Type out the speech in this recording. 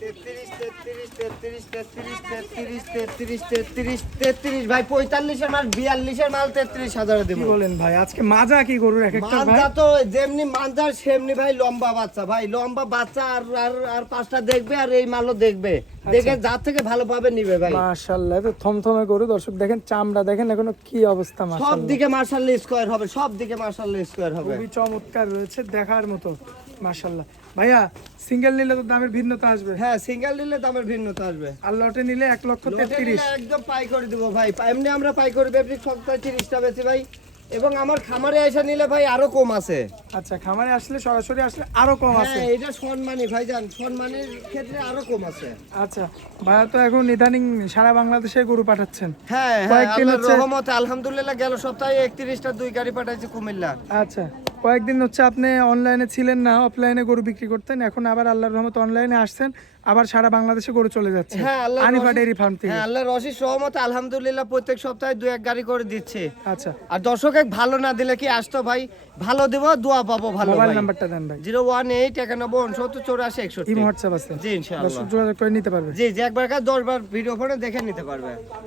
33 ভাই 45-এর মাল 42-এর মাল 33,000 দেব। কি বলেন ভাই, আজকে মাজা কি গরুর এক একটা ভাই? মানজা তো যেমনি মানজা সেমনি ভাই লম্বা বাচ্চা, ভাই লম্বা বাচ্চা আর পাঁচটা দেখবে আর এই মালও দেখবে, দেখে যার থেকে ভালো পাবে নিবে ভাই। মাশাআল্লাহ, তো থমথমে গরু। দর্শক দেখেন চামড়া দেখেন এখনো কি অবস্থা, সব মাশাআল্লাহ দিকে মাশাআল্লাহ স্কয়ার হবে, সব দিকে মাশাআল্লাহ স্কয়ার হবে। খুবই চমৎকার রয়েছে, দেখার মতো মাশাআল্লাহ। ভাইয়া সিঙ্গেল নিলে তো দামের ভিন্নতা আসবে? হ্যাঁ, সিঙ্গেল নিলে দামের ভিন্নতা আসবে। আর লটে নিলে 1,33,000। নিলে একদম পাই করে দিব ভাই। এমনি আমরা পাই করে বেপরি সপ্তাহে 30টা বেচি ভাই, এবং আমার খামারে এসে নিলে ভাই আরো কম আছে। আচ্ছা, খামারে আসলে সরাসরি আসলে আরো কম আছে? হ্যাঁ, এটা সম্মানী ভাইজান, সম্মানের ক্ষেত্রে আরো কম আছে। আচ্ছা ভাইয়া, তো এখন ইদানিং সারা বাংলাদেশে গরু পাঠাচ্ছেন? হ্যাঁ হ্যাঁ, কয়েকদিন আল্লাহর হচ্ছে- রহমতে আলহামদুলিল্লাহ গেল সপ্তাহে 31টা 2 গাড়ি পাঠাইছি কুমিল্লা। আচ্ছা, কয়েকদিন হচ্ছে আপনি অনলাইনে ছিলেন না, অফলাইনে গরু বিক্রি করতেন, এখন আবার আল্লাহর রহমতে অনলাইনে আসছেন, আবার সারা বাংলাদেশে গরু চলে যাচ্ছে হ্যাঁ, আনিফা ডেইরি ফার্ম থেকে। হ্যাঁ, আল্লাহর অশেষ রহমতে আলহামদুলিল্লাহ প্রত্যেক সপ্তাহে 2-1 গাড়ি করে দিচ্ছে। আচ্ছা, আর দর্শক ভালো না দিলে কি আসতো ভাই, ভালো দেব দোয়া পাবো ভালো মোবাইল ভাই। নাম্বারটা দেন ভাই। 018 91 69 84 ইমো 61। হোয়াটসঅ্যাপ আছে? জি ইনশাআল্লাহ। দর্শক যোগাযোগ করে নিতে পারবে। জি, যে একবার 10 বার ভিডিও ফোনে দেখে নিতে পারবে।